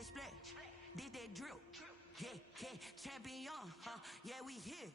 that splat, did that drill. Yeah, yeah, champion, huh? Yeah, we here.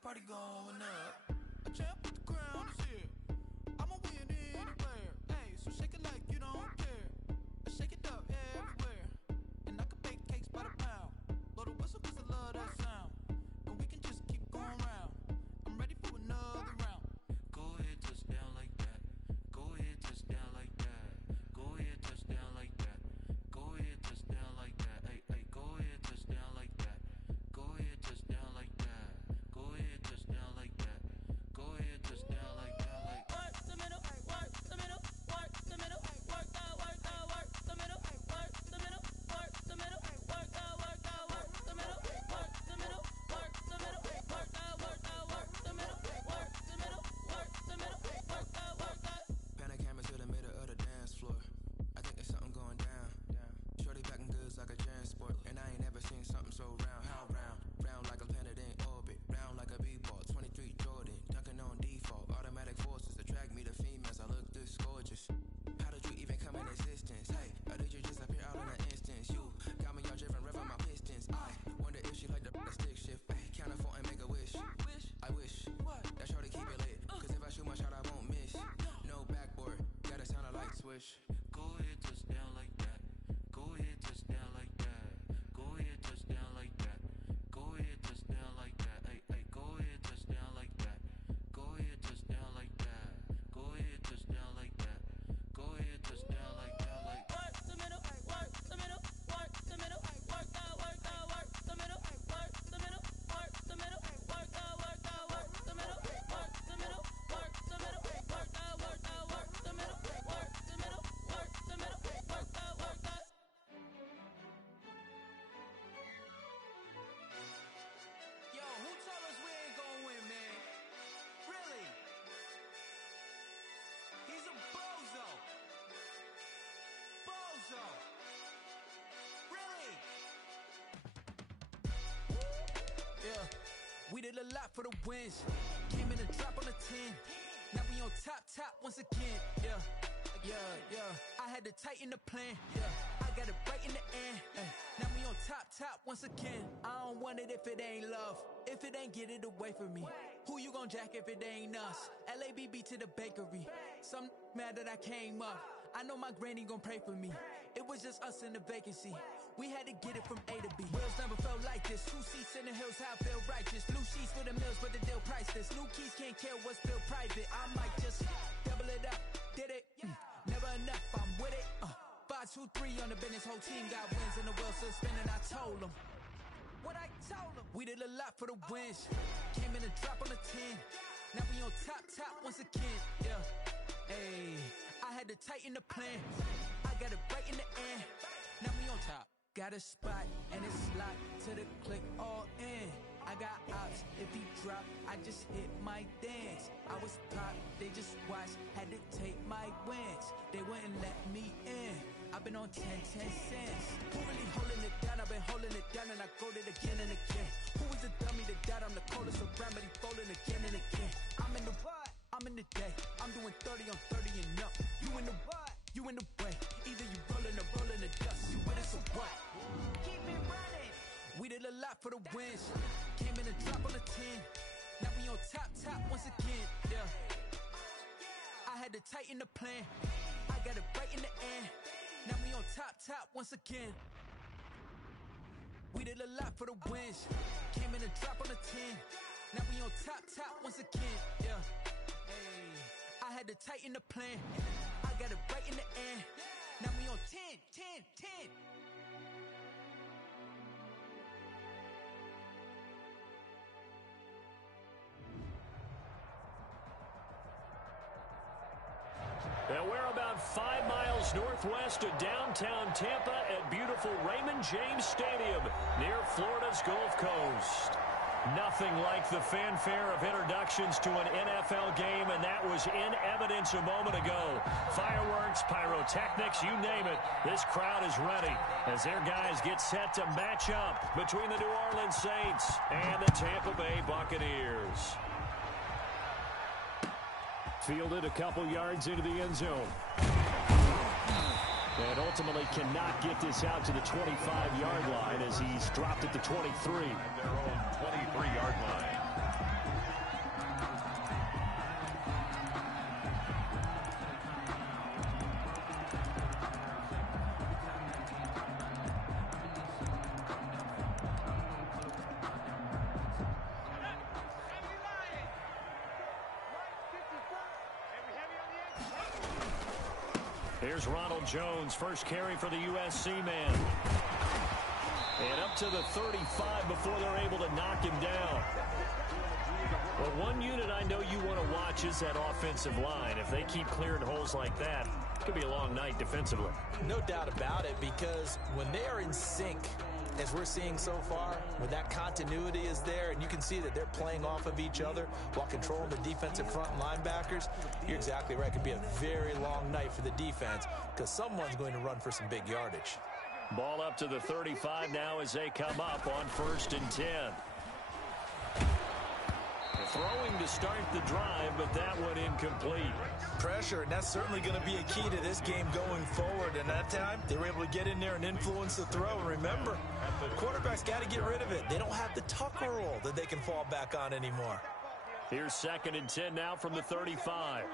Party going up. A champ with the crown is here. I'ma win anywhere. Hey, so shake it like you don't care. Shake it up everywhere. And I can bake cakes by the pound. Blow the whistle cause I love that sound. And we can just keep going round. I'm ready for another round. Go ahead, touch down like that. Go ahead, touch down like that. Go ahead, touch down like that. Go ahead, touch down like that. Hey, hey, go ahead, touch down like that. Go ahead, touch down like that. Go ahead, touch down like that. Go ahead, touch down like that. Like work the middle, work the middle, work the middle, work the middle, work the middle, work the middle, work the middle, work the middle, work the middle, work the middle, work the middle, work the middle, work the. Panic camera to the middle of the dance floor. I think there's something going down. Shorty packing goods like a transport, and I ain't never seen something so round. How round? Round like a planet in orbit, round like a b-ball. 23 Jordan, dunking on default. Automatic forces attract me to females. I look this gorgeous. How did you even come in existence? Hey, or did you just appear out in an instance? You got me all driven, revving my pistons. I wonder if she like the stick shift. Hey, count a 4 and make a wish. I wish that shorty keep it lit. Cause if I shoot my shot, I won't miss. No backboard, gotta sound a light switch. Go ahead, touch down like that. Go ahead, touch down like that. Go ahead, touch down like that. Go ahead, touch down like that. Hey, hey, go ahead, touch down like that. Go ahead, touch down like that. Go ahead, touch down like that. Go ahead, touch down like that. Like work the middle, work the middle, work the middle, work the middle, work the middle, work the middle, work the middle, work the middle, work the middle, work the middle, work the middle, work the middle, work the middle, work the middle, work the middle, work the. Yo, who told us we ain't gonna win, man? Really? He's a bozo. Bozo. Really? Yeah, we did a lot for the wins. Came in a drop on a 10. Now we on top once again. Yeah, yeah, yeah. I had to tighten the plan. Yeah, I got it right in the end. Now we on top once again. I don't want it if it ain't love. If it ain't, get it away from me. Who you gon' jack if it ain't us? LABB to the bakery. Some mad that I came up. I know my granny gon' pray for me. It was just us in the vacancy. We had to get it from A to B. Wheels never felt like this. 2 seats in the hills, how I feel righteous. Blue sheets for the mills, but the deal priceless. New keys can't care what's built private. I might just double it up. Did it? Never enough, I'm with it. 5, 2, 3 on the business. Whole team got wins and the wheel still spinning. I told them what I told them. We did a lot for the wins. Came in a drop on a 10. Now we on top once again. Yeah. Hey, I had to tighten the plan. I got it right in the end. Now we on top. Got a spot and it's locked to the click all in. I got ops, if he drop, I just hit my dance. I was pop, they just watched, had to take my wins. They wouldn't let me in. I've been on 10 cents. Who really holding it down? I've been holding it down and I go it again and again. Who was the dummy that died? I'm the coldest around, but he folding again and again. I'm in the what? I'm in the day. I'm doing 30 on 30 and up. You in the what? You in the way. Either you rolling or rolling the dust. You with us or what? Keep it running. We did a lot for the wins. Came in a drop on a 10. Now we on top once again. Yeah. I had to tighten the plan. I got it right in the end. Now we on top once again. We did a lot for the wins. Came in a drop on a 10. Now we on top once again, yeah. Hey, I had to tighten the plan. I got it right in the end. Now we on 10. And we're about 5 miles northwest of downtown Tampa at beautiful Raymond James Stadium near Florida's Gulf Coast. Nothing like the fanfare of introductions to an NFL game, and that was in evidence a moment ago. Fireworks, pyrotechnics, you name it. This crowd is ready as their guys get set to match up between the New Orleans Saints and the Tampa Bay Buccaneers. Fielded a couple yards into the end zone. And ultimately cannot get this out to the 25-yard line as he's dropped at the 23. At their own 23-yard line. Here's Ronald Jones, first carry for the USC man. And up to the 35 before they're able to knock him down. Well, one unit I know you want to watch is that offensive line. If they keep clearing holes like that, it could be a long night defensively. No doubt about it, because when they are in sync, as we're seeing so far, when that continuity is there and you can see that they're playing off of each other while controlling the defensive front linebackers, you're exactly right. It could be a very long night for the defense because someone's going to run for some big yardage. Ball up to the 35 now as they come up on 1st and 10. Throwing to start the drive, but that one incomplete. Pressure, and that's certainly going to be a key to this game going forward. And that time, they were able to get in there and influence the throw. And remember, quarterbacks got to get rid of it. They don't have the Tucker roll that they can fall back on anymore. Here's 2nd and 10 now from the 35.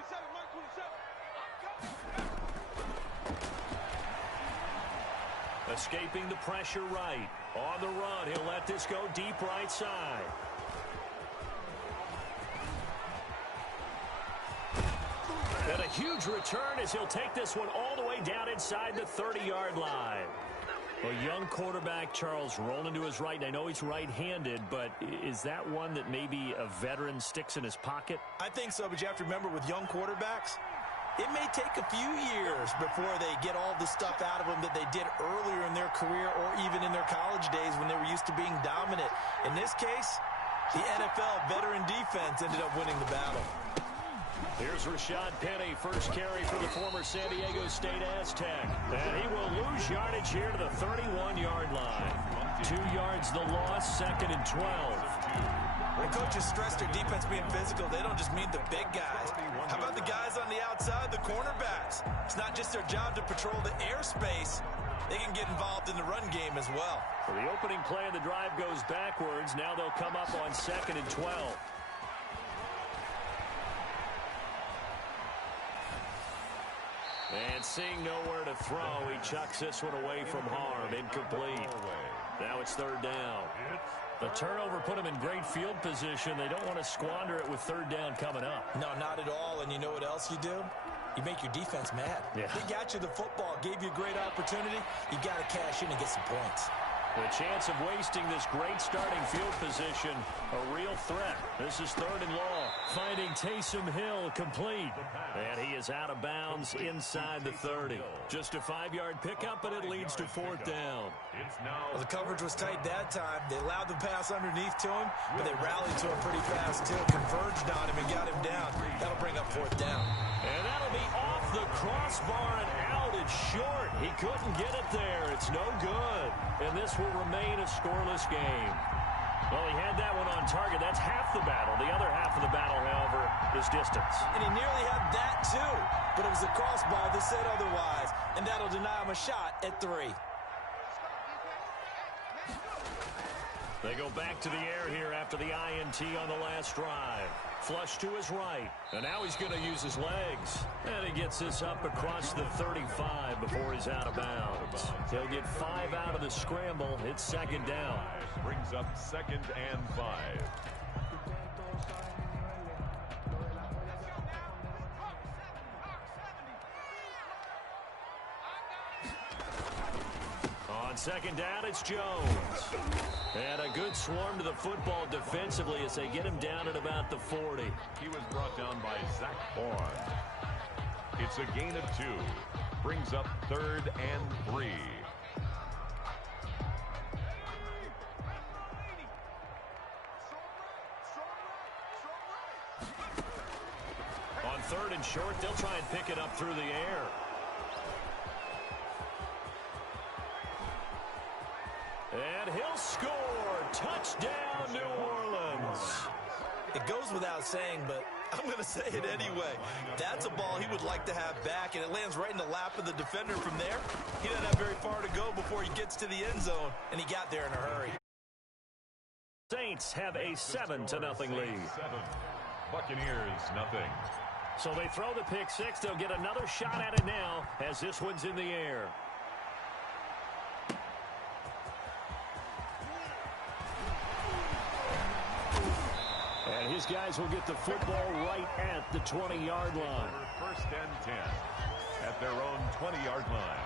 Escaping the pressure right. On the run, he'll let this go deep right side. And a huge return as he'll take this one all the way down inside the 30-yard line. A young quarterback, Charles, rolling to his right. I know he's right-handed, but is that one that maybe a veteran sticks in his pocket? I think so, but you have to remember with young quarterbacks, it may take a few years before they get all the stuff out of them that they did earlier in their career or even in their college days when they were used to being dominant. In this case, the NFL veteran defense ended up winning the battle. Here's Rashad Penny, first carry for the former San Diego State Aztec. And he will lose yardage here to the 31-yard line. 2 yards the loss, 2nd and 12. When coaches stress their defense being physical, they don't just mean the big guys. How about the guys on the outside, the cornerbacks? It's not just their job to patrol the airspace. They can get involved in the run game as well. So the opening play of the drive goes backwards. Now they'll come up on 2nd and 12. And seeing nowhere to throw, he chucks this one away from harm. Incomplete. Now it's 3rd down. The turnover put him in great field position. They don't want to squander it with 3rd down coming up. No, not at all. And you know what else you do? You make your defense mad. Yeah. They got you the football, gave you a great opportunity. You got to cash in and get some points. The chance of wasting this great starting field position, a real threat. This is 3rd and long. Finding Taysom Hill complete. And he is out of bounds inside the 30. Just a 5-yard pickup, and it leads to 4th down. Well, the coverage was tight that time. They allowed the pass underneath to him, but they rallied to him pretty fast, too. Converged on him and got him down. That'll bring up 4th down. And that'll be off the crossbar and out. It's short. He couldn't get it there. It's no good. And this will remain a scoreless game. Well, he had that one on target. That's half the battle. The other half of the battle, however, is distance. And he nearly had that, too. But it was a crossbar that said otherwise. And that'll deny him a shot at 3. They go back to the air here after the INT on the last drive. Flush to his right. And now he's going to use his legs. And he gets this up across the 35 before he's out of bounds. He'll get 5 out of the scramble. It's 2nd down. Brings up 2nd and 5. On second down, it's Jones. And a good swarm to the football defensively as they get him down at about the 40. He was brought down by Zach Bourne. It's a gain of 2. Brings up 3rd and 3. On 3rd and short, they'll try and pick it up through the air. And he'll score. Touchdown, New Orleans. It goes without saying, but I'm going to say it anyway. That's a ball he would like to have back, and it lands right in the lap of the defender from there. He doesn't have very far to go before he gets to the end zone, and he got there in a hurry. Saints have a 7-0 lead. 7. Buccaneers, nothing. So they throw the pick six. They'll get another shot at it now as this one's in the air. And his guys will get the football right at the 20-yard line. First and 10 at their own 20-yard line.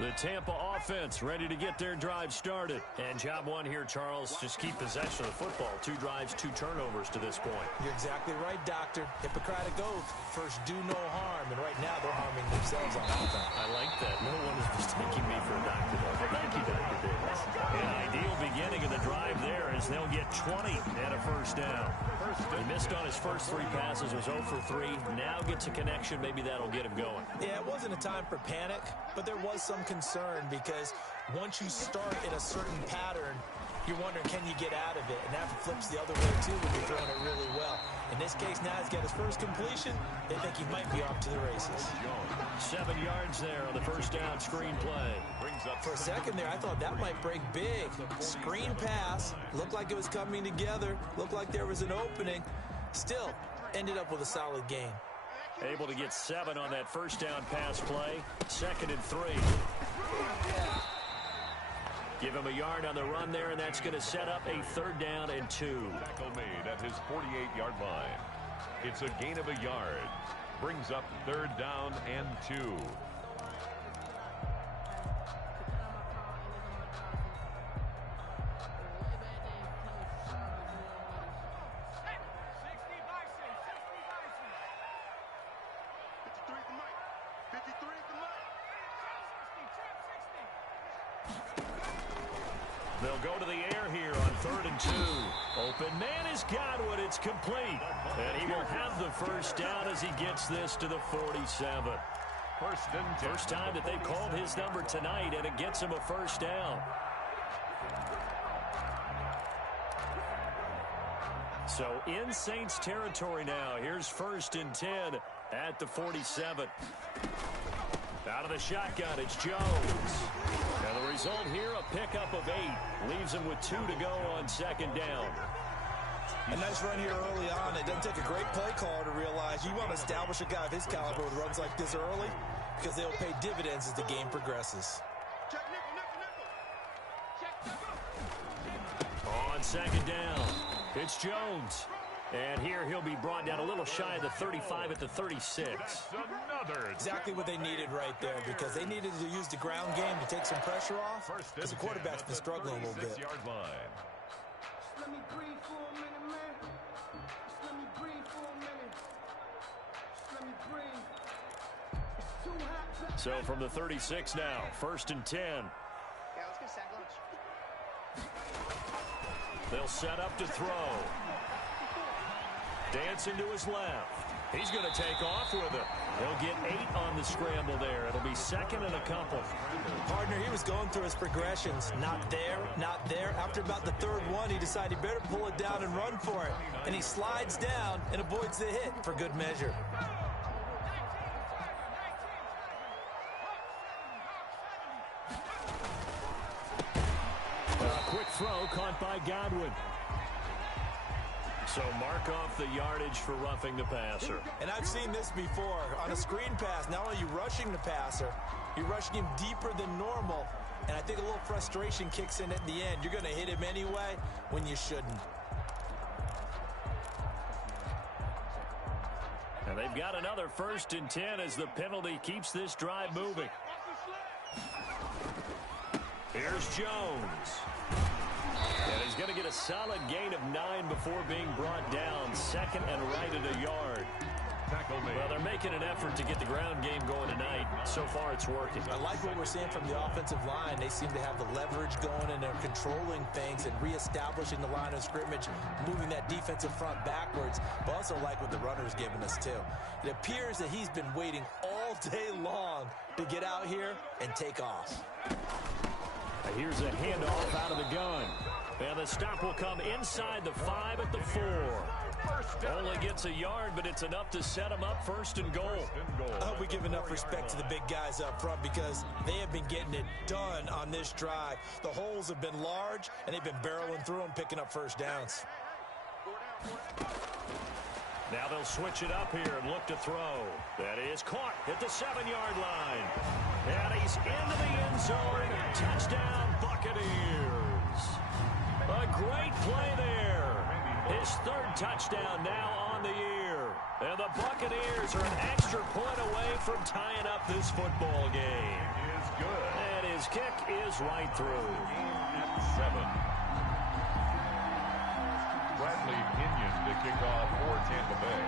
The Tampa offense ready to get their drive started. And job one here, Charles, just keep possession of the football. 2 drives, 2 turnovers to this point. You're exactly right, Doctor. Hippocratic oath. First, do no harm. And right now, they're harming themselves on offense. I like that. No one is mistaking me for a doctor. Well, thank you, Dr. Davis. An ideal beginning of the drive there as they'll get 20 and a first down. He missed on his first 3 passes, was 0 for 3. Now gets a connection. Maybe that'll get him going. Yeah, it wasn't a time for panic, but there was some concern because once you start in a certain pattern, you're wondering, can you get out of it? And that flips the other way, too, when you're throwing it really well. In this case, now he's got his first completion. They think he might be off to the races. 7 yards there on the first down screen play. For a second there, I thought that might break big. Screen pass. Looked like it was coming together. Looked like there was an opening. Still, ended up with a solid gain. Able to get 7 on that first down pass play. 2nd and 3. Give him a yard on the run there, and that's going to set up a 3rd down and 2. Tackle made at his 48-yard line. It's a gain of a yard. Brings up 3rd down and 2. They'll go to the air here on 3rd and 2. Open man is Godwin. It's complete. And he will have the first down as he gets this to the 47. First time that they've called his number tonight, and it gets him a first down. So in Saints territory now. Here's 1st and 10 at the 47. Out of the shotgun, it's Jones. And the result here, a pickup of 8. Leaves him with 2 to go on 2nd down. A nice run here early on. It doesn't take a great play caller to realize you want to establish a guy of his caliber with runs like this early because they'll pay dividends as the game progresses. On 2nd down, it's Jones. And here he'll be brought down a little shy of the 35 at the 36. Exactly what they needed right there because they needed to use the ground game to take some pressure off because the quarterback's been struggling a little bit. So from the 36 now, 1st and 10. They'll set up to throw. Dancing to his left. He's going to take off with it. He'll get 8 on the scramble there. It'll be 2nd and a couple. Partner, he was going through his progressions. Not there, not there. After about the 3rd one, he decided he better pull it down and run for it. And he slides down and avoids the hit for good measure. A quick throw caught by Godwin. So mark off the yardage for roughing the passer. And I've seen this before. On a screen pass, not only are you rushing the passer, you're rushing him deeper than normal. And I think a little frustration kicks in at the end. You're going to hit him anyway when you shouldn't. And they've got another 1st and 10 as the penalty keeps this drive moving. Here's Jones. And he's going to get a solid gain of 9 before being brought down. 2nd and right at a yard. Well, they're making an effort to get the ground game going tonight. So far, it's working. I like what we're seeing from the offensive line. They seem to have the leverage going, and they're controlling things and reestablishing the line of scrimmage, moving that defensive front backwards, but also like what the runner's giving us, too. It appears that he's been waiting all day long to get out here and take off. Here's a handoff out of the gun. And the stop will come inside the 5 at the 4. Only gets a yard, but it's enough to set him up 1st and goal. I hope we give enough respect to the big guys up front because they have been getting it done on this drive. The holes have been large, and they've been barreling through them, picking up 1st downs. Now they'll switch it up here and look to throw. That is caught at the 7-yard line. And he's into the end zone. Touchdown, Buccaneers. A great play there. His 3rd touchdown now on the year. And the Buccaneers are an extra point away from tying up this football game. It is good. And his kick is right through. At 7. Bradley Pinion to kick off for Tampa Bay.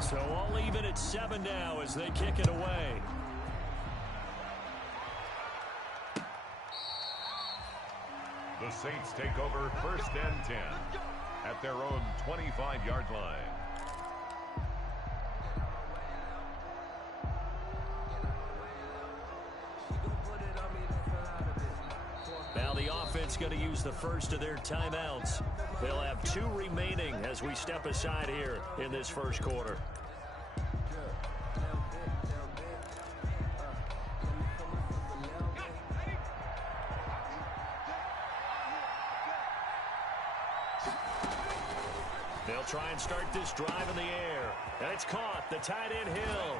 So all even at 7 now as they kick it away. The Saints take over 1st and 10 at their own 25-yard line. Now the offense going to use the first of their timeouts. They'll have 2 remaining as we step aside here in this 1st quarter. They'll try and start this drive in the air. And it's caught. The tight end Hill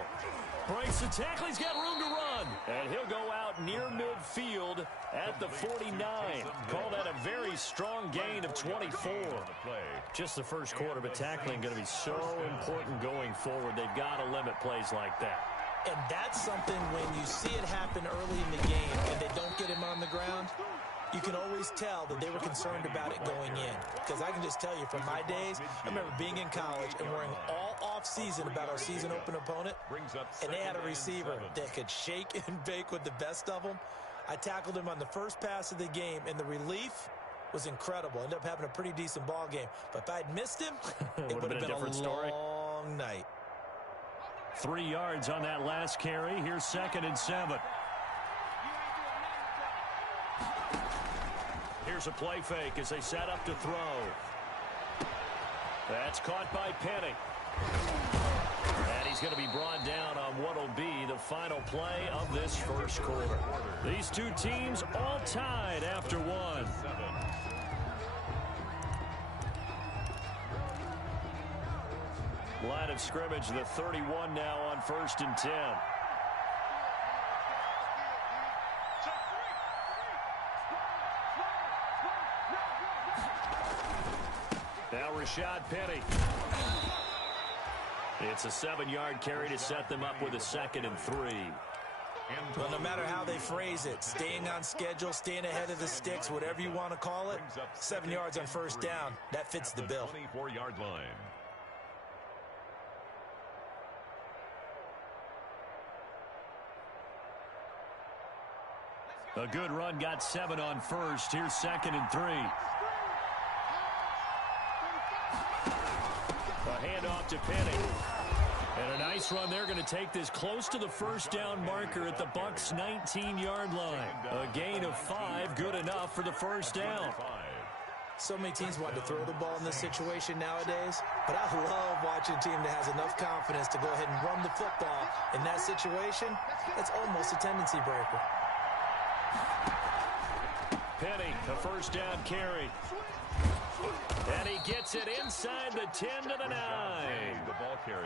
breaks the tackle. He's got room to run. And he'll go out near midfield at the 49. Call that a very strong gain of 24. Just the 1st quarter, but tackling going to be so important going forward. They've got to limit plays like that. And that's something when you see it happen early in the game and they don't get him on the ground, you can always tell that they were concerned about it going in. Because I can just tell you from my days, I remember being in college and worrying all off-season about our season open opponent, and they had a receiver that could shake and bake with the best of them. I tackled him on the first pass of the game, and the relief was incredible. Ended up having a pretty decent ball game. But if I'd missed him, it would have been a different story. Long night. 3 yards on that last carry. Here's 2nd and 7. Here's a play fake as they set up to throw. That's caught by Penny. And he's going to be brought down on what will be the final play of this 1st quarter. These 2 teams all tied after 1. Line of scrimmage, the 31 now on 1st and 10. Now Rashad Penny. It's a 7-yard carry to set them up with a 2nd and 3. Well, no matter how they phrase it, staying on schedule, staying ahead of the sticks, whatever you want to call it, 7 yards on 1st down, that fits the bill. 24-yard line. A good run, got 7 on 1st. Here's 2nd and 3. A handoff to Penny. And a nice run. They're going to take this close to the 1st down marker at the Bucs' 19-yard line. A gain of 5, good enough for the 1st down. So many teams want to throw the ball in this situation nowadays, but I love watching a team that has enough confidence to go ahead and run the football in that situation. It's almost a tendency breaker. Penny, a 1st down carry. And he gets it inside the 10 to the 9.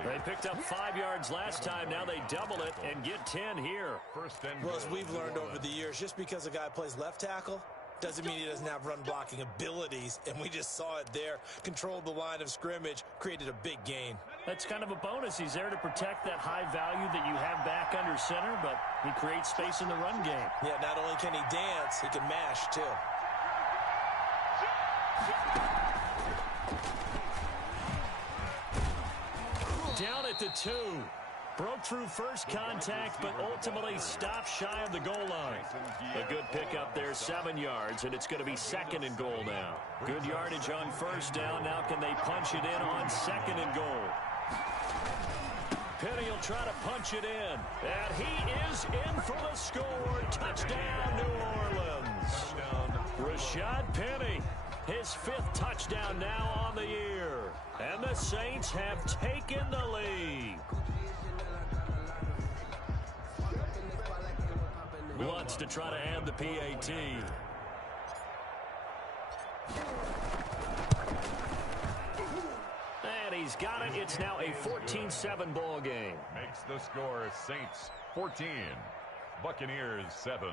They picked up 5 yards last time. Now they double it and get 10 here. Well, as we've learned over the years, just because a guy plays left tackle, doesn't mean he doesn't have run-blocking abilities, and we just saw it there. Controlled the line of scrimmage, created a big gain. That's kind of a bonus. He's there to protect that high value that you have back under center, but he creates space in the run game. Yeah, not only can he dance, he can mash, too. Down at the 2. Broke through first contact, but ultimately stopped shy of the goal line. A good pickup there, 7 yards, and it's going to be 2nd and goal now. Good yardage on first down. Now can they punch it in on 2nd and goal? Penny will try to punch it in, and he is in for the score. Touchdown, New Orleans. Rashad Penny, his 5th touchdown now on the year, and the Saints have taken the lead. Wants to try to add the PAT. And he's got it. It's now a 14-7 ball game. Makes the score Saints 14, Buccaneers 7.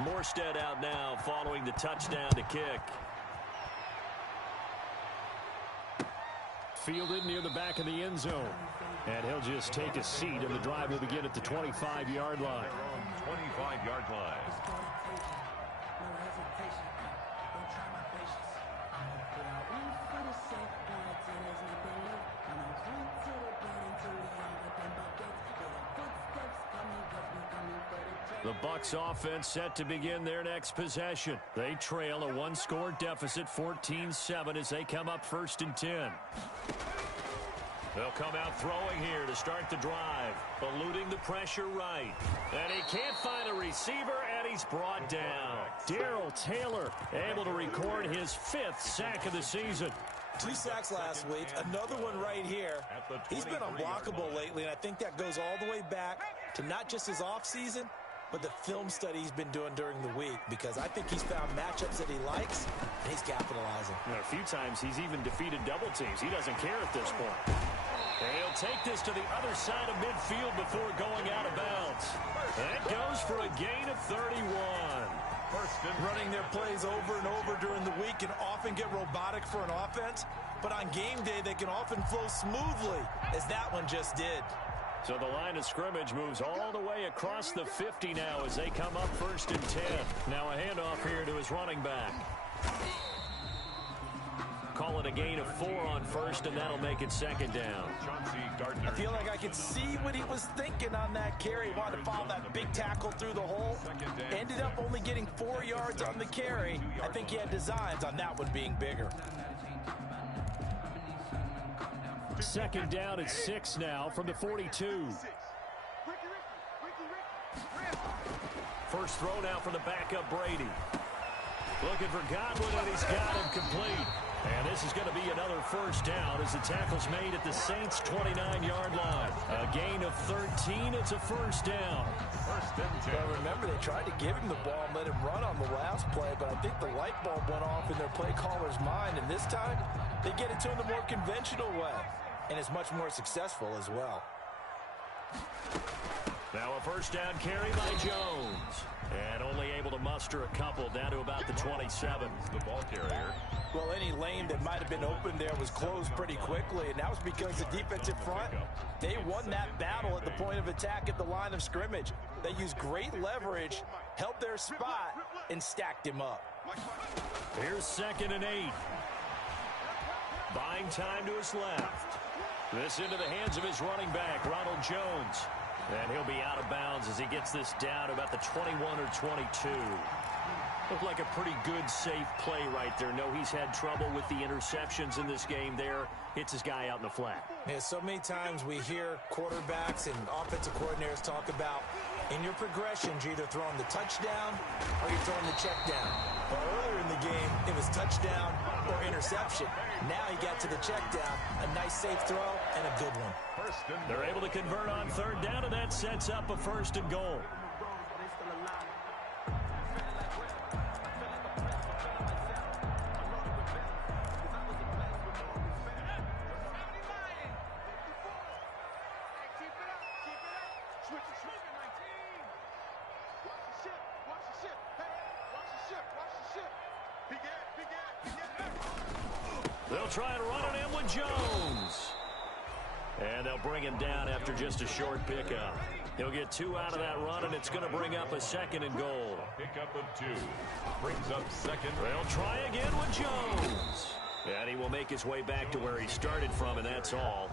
Morstead out now following the touchdown to kick. Fielded near the back of the end zone. And he'll just take a seat, and the drive will begin at the 25-yard line. 25-yard line. The Bucs offense set to begin their next possession. They trail a 1-score deficit, 14-7, as they come up 1st and 10. They'll come out throwing here to start the drive, eluding the pressure right. And he can't find a receiver, and he's brought down. Darrell Taylor able to record his 5th sack of the season. 2 sacks last week, another one right here. He's been unblockable lately, and I think that goes all the way back to not just his offseason, but the film study he's been doing during the week, because I think he's found matchups that he likes, and he's capitalizing. A few times he's even defeated double teams. He doesn't care at this point. And he'll take this to the other side of midfield before going out of bounds. That goes for a gain of 31. Running their plays over and over during the week can often get robotic for an offense, but on game day they can often flow smoothly, as that one just did. So the line of scrimmage moves all the way across the 50 now as they come up 1st and 10. Now a handoff here to his running back. Call it a gain of 4 on first, and that'll make it 2nd down. I feel like I could see what he was thinking on that carry. He wanted to follow that big tackle through the hole. Ended up only getting 4 yards on the carry. I think he had designs on that one being bigger. 2nd down at 6 now from the 42. First throw now for the backup Brady. Looking for Godwin, and he's got him complete. And this is going to be another 1st down as the tackle's made at the Saints' 29-yard line. A gain of 13. It's a 1st down. 1st and 10. Well, remember, they tried to give him the ball and let him run on the last play, but I think the light bulb went off in their play caller's mind, and this time they get it to him the more conventional way, and it's much more successful as well. Now a 1st down carry by Jones. And only able to muster a couple down to about the 27. The ball carrier. Well, any lane that might have been open there was closed pretty quickly, and that was because the defensive front, they won that battle at the point of attack at the line of scrimmage. They used great leverage, held their spot, and stacked him up. Here's 2nd and 8. Buying time to his left. This into the hands of his running back, Ronald Jones. And he'll be out of bounds as he gets this down to about the 21 or 22. Looked like a pretty good, safe play right there. No, he's had trouble with the interceptions in this game there. Hits his guy out in the flat. Yeah, so many times we hear quarterbacks and offensive coordinators talk about in your progressions, you're either throwing the touchdown or you're throwing the check down. Well, earlier in the game, it was touchdown or interception. Now he got to the check down, a nice safe throw, and a good one. They're able to convert on 3rd down, and that sets up a 1st and goal. They'll try and run it in with Jones. And they'll bring him down after just a short pickup. He'll get 2 out of that run, and it's going to bring up a 2nd and goal. Pickup of 2. Brings up 2nd. They'll try again with Jones. And he will make his way back to where he started from, and that's all.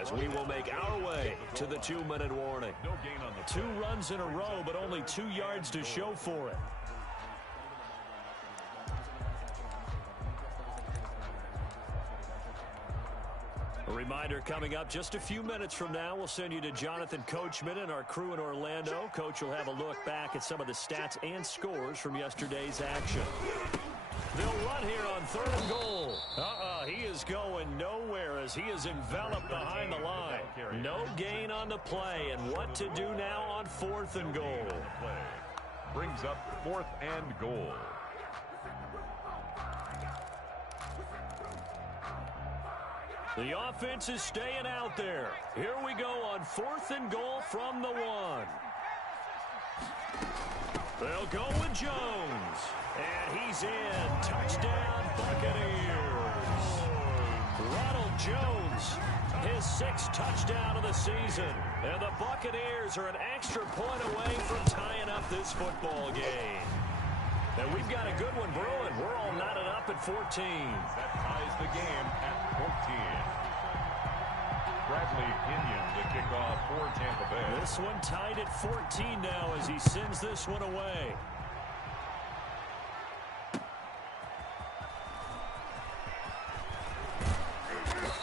As we will make our way to the 2-minute warning. No gain on the 2 runs in a row, but only 2 yards to show for it. A reminder coming up just a few minutes from now, we'll send you to Jonathan Coachman and our crew in Orlando. Coach will have a look back at some of the stats and scores from yesterday's action. They'll run here on 3rd and goal. He is going nowhere as he is enveloped behind the line. No gain on the play, and what to do now on 4th and goal. Brings up 4th and goal. The offense is staying out there. Here we go on 4th and goal from the 1. They'll go with Jones. And he's in. Touchdown, Buccaneers. Ronald Jones, his 6th touchdown of the season. And the Buccaneers are an extra point away from tying up this football game. And we've got a good one brewing. We're all knotted up at 14. That ties the game at 14. Bradley Pinion to kick off for Tampa Bay. This one tied at 14 now as he sends this one away.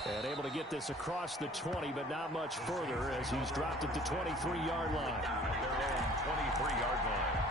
And able to get this across the 20, but not much further as he's dropped at the 23-yard line. At their own 23-yard line.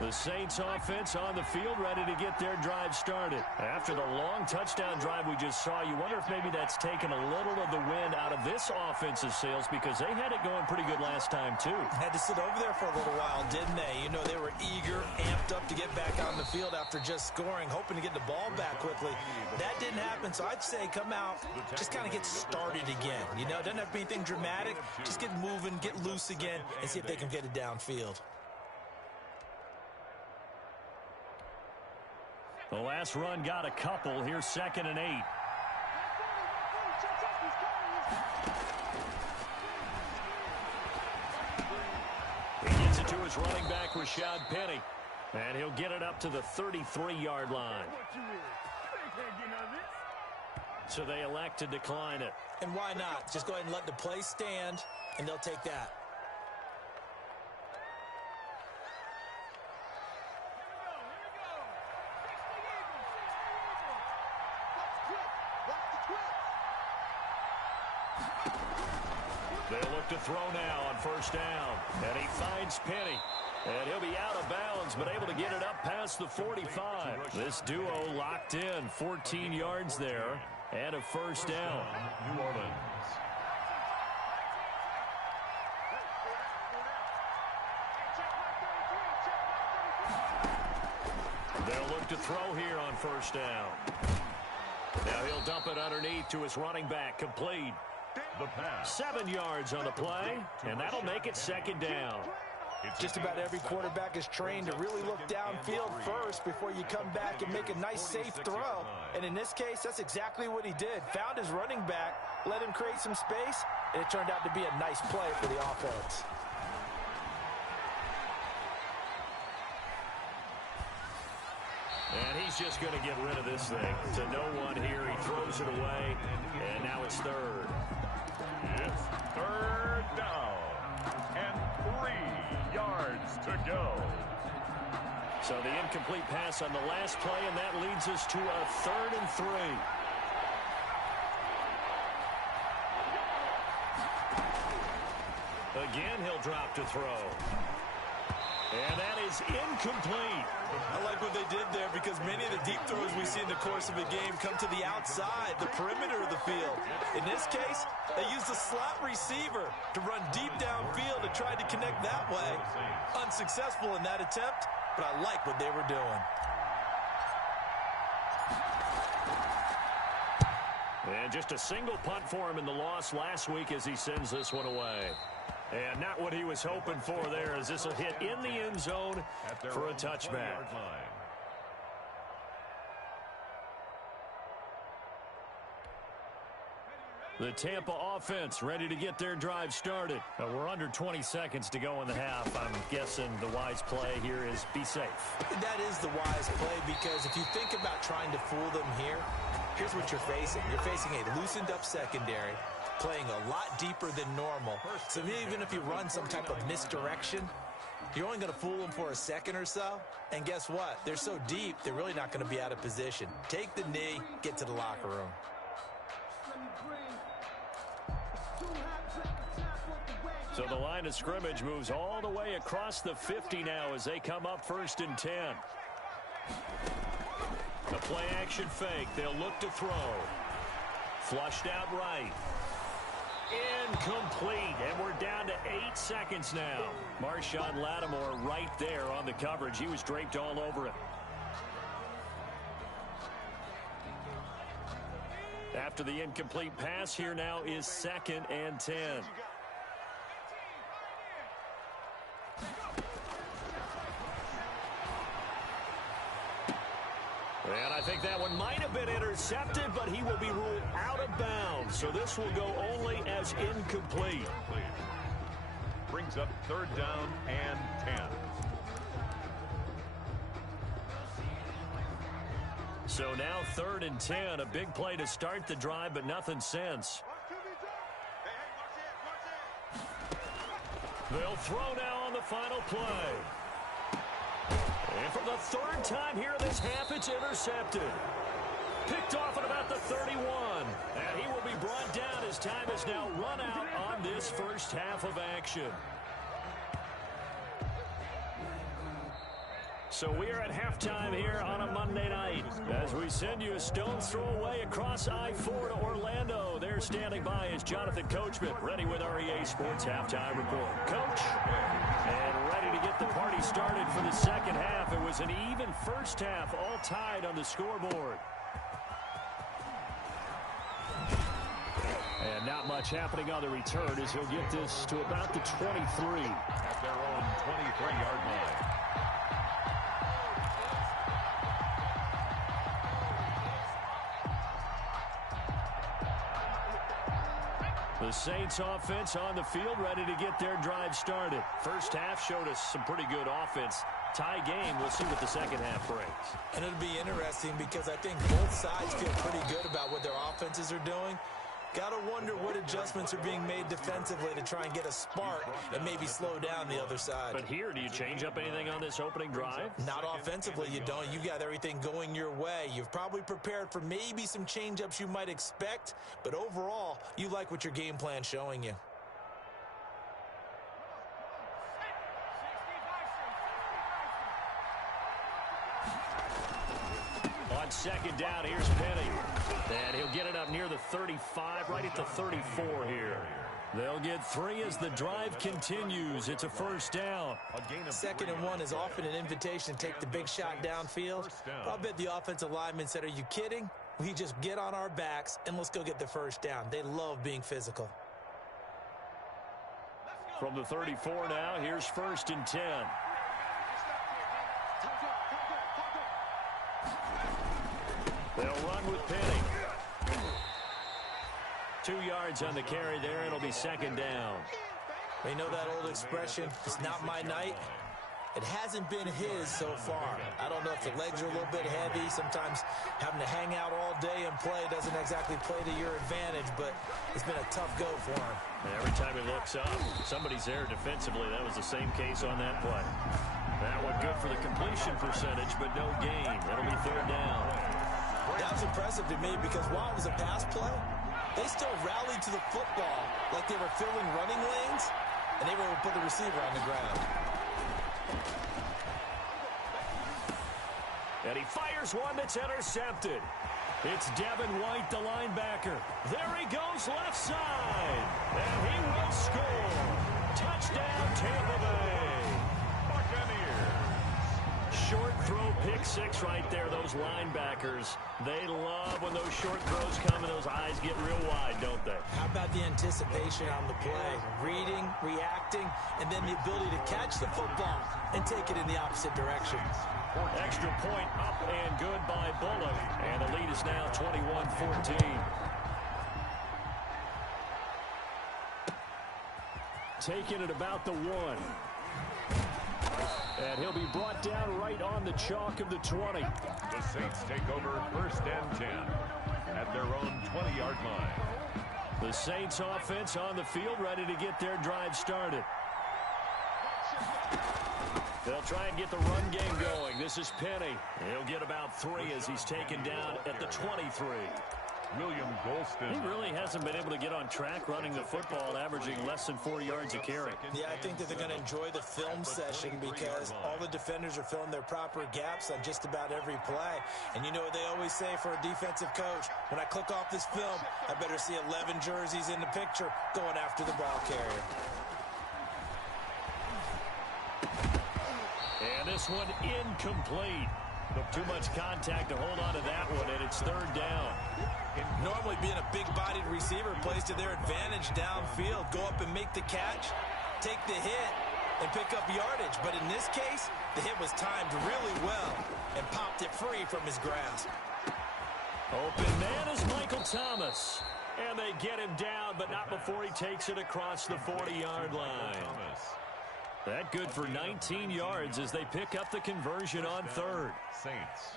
The Saints offense on the field ready to get their drive started. After the long touchdown drive we just saw, you wonder if maybe that's taken a little of the wind out of this offensive sails because they had it going pretty good last time too. Had to sit over there for a little while, didn't they? You know, they were eager, amped up to get back on the field after just scoring, hoping to get the ball back quickly. That didn't happen, so I'd say come out, just kind of get started again. You know, doesn't have to be anything dramatic. Just get moving, get loose again, and see if they can get it downfield. The last run got a couple. Here's 2nd and 8. He gets it to his running back, Rashad Penny. And he'll get it up to the 33-yard line. So they elect to decline it. And why not? Just go ahead and let the play stand, and they'll take that. They'll look to throw now on 1st down. And he finds Penny. And he'll be out of bounds, but able to get it up past the 45. This duo locked in 14 yards there and a 1st down. New Orleans. They'll look to throw here on 1st down. Now he'll dump it underneath to his running back, complete. The pass. 7 yards on the play, and that'll make it 2nd down. Just about every quarterback is trained to really look downfield first before you come back and make a nice, safe throw. And in this case, that's exactly what he did. Found his running back, let him create some space, and it turned out to be a nice play for the offense. And he's just going to get rid of this thing. To no one here, he throws it away, and now it's 3rd. It's 3rd down and 3 yards to go. So the incomplete pass on the last play, and that leads us to a 3rd and 3. Again, he'll drop to throw. And that is incomplete. I like what they did there because many of the deep throws we see in the course of a game come to the outside, the perimeter of the field. In this case, they used a slot receiver to run deep downfield and tried to connect that way. Unsuccessful in that attempt, but I like what they were doing. And just a single punt for him in the loss last week as he sends this one away. And not what he was hoping for there, as this will hit in the end zone for a touchback. The Tampa offense ready to get their drive started. We're under 20 seconds to go in the half. I'm guessing the wise play here is be safe. That is the wise play, because if you think about trying to fool them here, here's what you're facing. You're facing a loosened up secondary, playing a lot deeper than normal. So even if you run some type of misdirection, you're only going to fool them for a second or so. And guess what? They're so deep, they're really not going to be out of position. Take the knee, get to the locker room. So the line of scrimmage moves all the way across the 50 now as they come up 1st and 10. A play-action fake. They'll look to throw. Flushed out right. Incomplete. And we're down to 8 seconds now. Marshawn Lattimore right there on the coverage. He was draped all over it. After the incomplete pass, here now is 2nd and 10. And I think that one might have been intercepted, but he will be ruled out of bounds. So this will go only as incomplete. Brings up 3rd down and 10. So now 3rd and 10. A big play to start the drive, but nothing since. They'll throw now on the final play. And for the 3rd time here in this half, it's intercepted. Picked off at about the 31. And he will be brought down as time has now run out on this first half of action. So we are at halftime here on a Monday night as we send you a stone's throw away across I-4 to Orlando. There standing by is Jonathan Coachman, ready with our EA Sports Halftime Report. Coach, and ready to get the party started for the second half. It was an even first half, all tied on the scoreboard. And not much happening on the return as he'll get this to about the 23. At their own 23-yard line. The Saints offense on the field ready to get their drive started. First half showed us some pretty good offense. Tie game. We'll see what the second half brings. And it'll be interesting because I think both sides feel pretty good about what their offenses are doing. Got to wonder what adjustments are being made defensively to try and get a spark and maybe slow down the other side. But here, do you change up anything on this opening drive? Not offensively, you don't. You got everything going your way. You've probably prepared for maybe some change-ups you might expect, but overall, you like what your game plan's showing you. On second down, here's Penny. And he'll get it up near the 35, right at the 34 here. They'll get 3 as the drive continues. It's a first down. 2nd and 1 is often an invitation to take the big shot downfield. But I'll bet the offensive linemen said, are you kidding? We just get on our backs and let's go get the first down. They love being physical. From the 34 now, here's 1st and 10. They'll run with Penny. 2 yards on the carry there. It'll be 2nd down. You know that old expression, it's not my night? It hasn't been his so far. I don't know if the legs are a little bit heavy. Sometimes having to hang out all day and play doesn't exactly play to your advantage, but it's been a tough go for him. Every time he looks up, somebody's there defensively. That was the same case on that play. That one good for the completion percentage, but no gain. That'll be 3rd down. That was impressive to me because while it was a pass play, they still rallied to the football like they were filling running lanes, and they were able to put the receiver on the ground. And he fires one that's intercepted. It's Devin White, the linebacker. There he goes left side. And he will score. Touchdown, Tampa Bay. Buccaneers. short throw pick six right there, those linebackers. They love when those short throws come and those eyes get real wide, don't they? How about the anticipation on the play? Reading, reacting, and then the ability to catch the football and take it in the opposite direction. Extra point up and good by Bullock. And the lead is now 21-14. Taking it about the 1. And he'll be brought down right on the chalk of the 20. The Saints take over 1st and 10 at their own 20-yard line. The Saints offense on the field, ready to get their drive started. They'll try and get the run game going. This is Penny. He'll get about 3 as he's taken down at the 23. William Golston. He really hasn't been able to get on track running the football, averaging less than 4 yards a carry. Yeah, I think that they're going to enjoy the film session because all the defenders are filling their proper gaps on just about every play. And you know what they always say for a defensive coach? When I click off this film, I better see 11 jerseys in the picture going after the ball carrier. And this one incomplete. Too much contact to hold on to that one, and it's 3rd down. Normally being a big-bodied receiver plays to their advantage downfield. Go up and make the catch, take the hit, and pick up yardage. But in this case, the hit was timed really well and popped it free from his grasp. Open man is Michael Thomas. And they get him down, but not before he takes it across the 40-yard line. That good for 19 yards as they pick up the conversion on 3rd. Saints.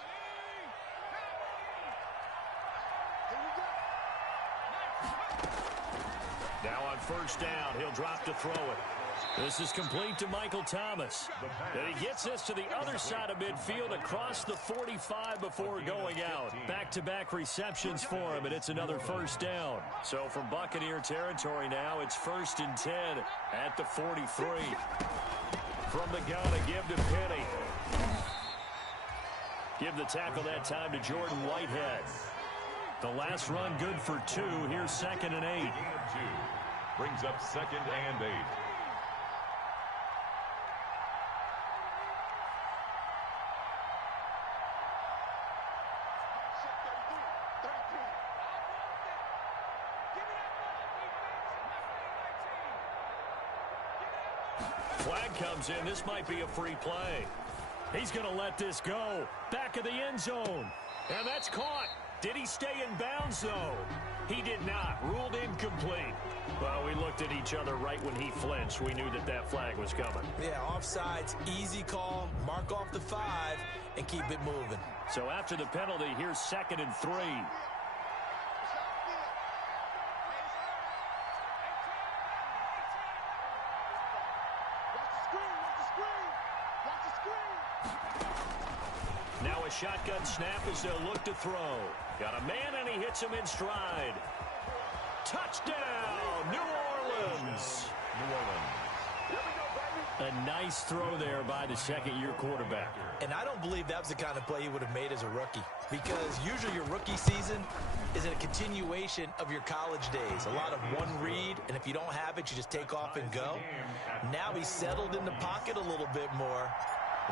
Now on 1st down, he'll drop to throw it. This is complete to Michael Thomas. And he gets this to the other side of midfield across the 45 before going out. Back-to-back receptions for him, and it's another 1st down. So from Buccaneer territory now, it's 1st and 10 at the 43. From the gun, a give to Penny. Give the tackle that time to Jordan Whitehead. The last run good for 2. Here's 2nd and 8. Brings up 2nd and 8. Flag comes in. This might be a free play. He's going to let this go. Back of the end zone. And that's caught. Did he stay in bounds, though? He did not. Ruled incomplete. Well, we looked at each other right when he flinched. We knew that that flag was coming. Yeah, offsides, easy call. Mark off the 5 and keep it moving. So after the penalty, here's 2nd and 3. Now a shotgun snap as they'll look to throw. Got a man, and he hits him in stride. Touchdown, New Orleans. A nice throw there by the 2nd-year quarterback. And I don't believe that was the kind of play he would have made as a rookie, because usually your rookie season is a continuation of your college days. A lot of one read, and if you don't have it, you just take off and go. Now he's settled in the pocket a little bit more,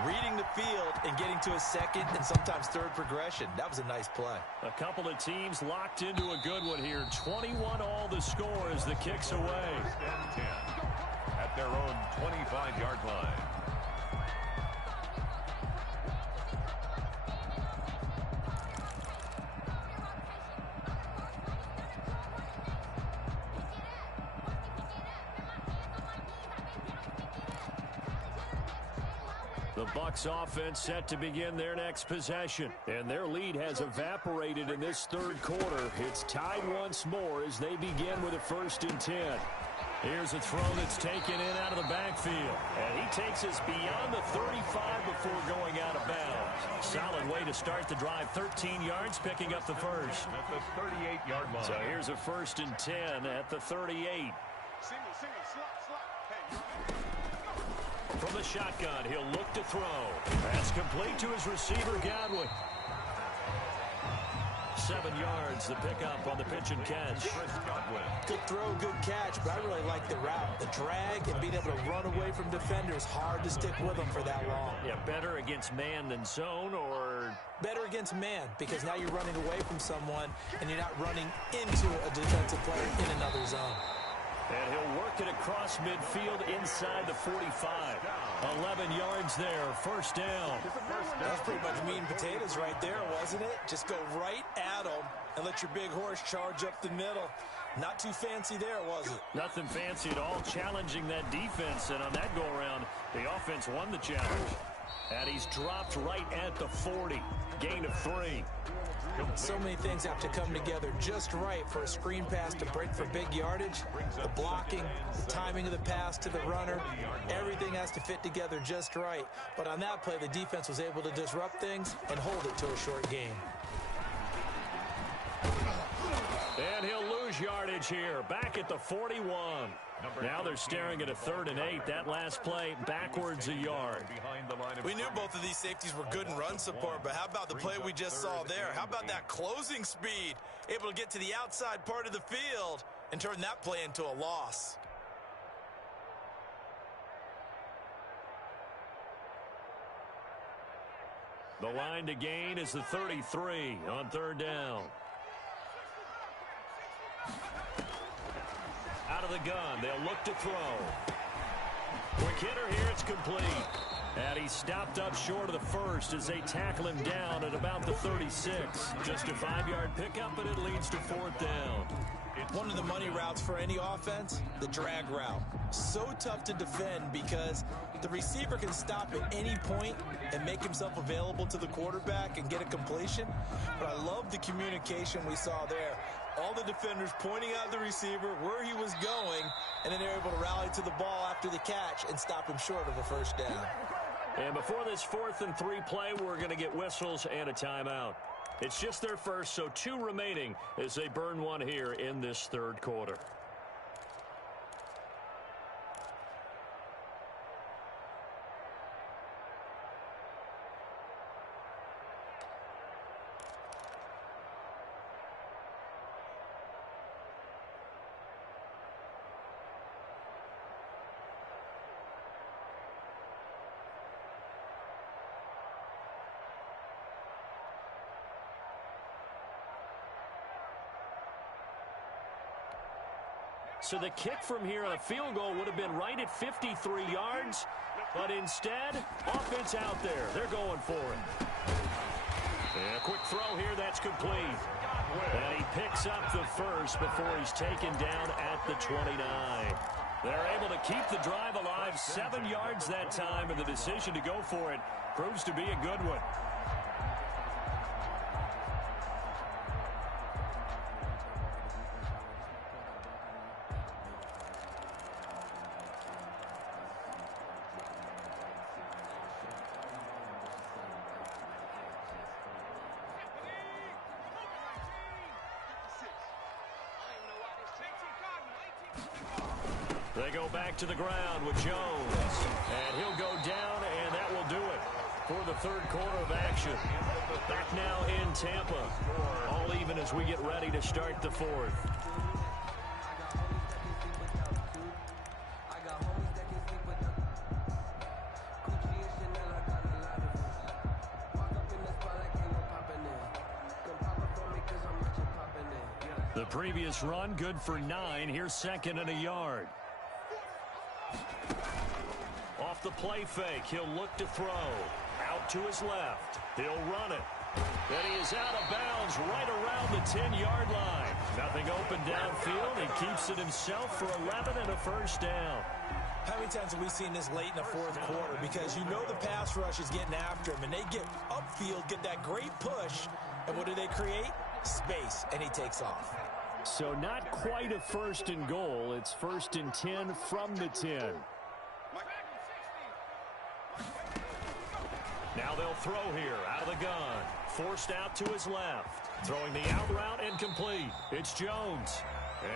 reading the field and getting to a 2nd and sometimes 3rd progression. That was a nice play. A couple of teams locked into a good one here. 21 all the score as the kick's away. 10 at their own 25-yard line. The Bucs offense set to begin their next possession. And their lead has evaporated in this 3rd quarter. It's tied once more as they begin with a 1st and 10. Here's a throw that's taken in out of the backfield. And he takes us beyond the 35 before going out of bounds. Solid way to start the drive. 13 yards, picking up the 1st. At the 38-yard line. So here's a 1st and 10 at the 38. From the shotgun, he'll look to throw. That's complete to his receiver, Godwin. 7 yards, the pickup on the pitch and catch. Good throw, good catch, but I really like the route. The drag and being able to run away from defenders, hard to stick with them for that long. Yeah, better against man than zone, or? Better against man, because now you're running away from someone and you're not running into a defensive player in another zone. And he'll work it across midfield inside the 45. 11 yards there, first down. That's pretty much meat and potatoes right there, wasn't it? Just go right at them and let your big horse charge up the middle. Not too fancy there, was it? Nothing fancy at all, challenging that defense. And on that go-around, the offense won the challenge. And he's dropped right at the 40. Gain of 3. So many things have to come together just right for a screen pass to break for big yardage. The blocking, the timing of the pass to the runner, everything has to fit together just right. But on that play, the defense was able to disrupt things and hold it to a short gain. And he'll lose yardage here, back at the 41. Now they're staring at a 3rd and 8. That last play, backwards a yard. We knew both of these safeties were good in run support, but how about the play we just saw there? How about that closing speed? Able to get to the outside part of the field and turn that play into a loss. The line to gain is the 33 on 3rd down. Out of the gun, they'll look to throw. Quick hitter here, it's complete. And he stopped up short of the first as they tackle him down at about the 36. Just a 5-yard pickup, and it leads to 4th down. One of the money routes for any offense, the drag route. So tough to defend because the receiver can stop at any point and make himself available to the quarterback and get a completion. But I love the communication we saw there. All the defenders pointing out the receiver where he was going, and then they're able to rally to the ball after the catch and stop him short of a first down. And before this 4th and 3 play, we're going to get whistles and a timeout. It's just their first, so 2 remaining as they burn one here in this 3rd quarter. So the kick from here on a field goal would have been right at 53 yards, but instead, offense out there. They're going for it. And a quick throw here, that's complete. And he picks up the first before he's taken down at the 29. They're able to keep the drive alive, 7 yards that time, and the decision to go for it proves to be a good one. They go back to the ground with Jones, and he'll go down, and that will do it for the 3rd quarter of action. Back now in Tampa, all even as we get ready to start the 4th. The previous run, good for 9. Here's 2nd and a yard. Off the play fake, he'll look to throw. Out to his left. He'll run it. And he is out of bounds right around the 10-yard line. Nothing open downfield. He keeps it himself for 11 and a first down. How many times have we seen this late in the 4th quarter? Because you know the pass rush is getting after him, and they get upfield, get that great push, and what do they create? Space, and he takes off. So not quite a 1st and goal. It's 1st and 10 from the 10. Now they'll throw here out of the gun. Forced out to his left. Throwing the out route and complete. It's Jones.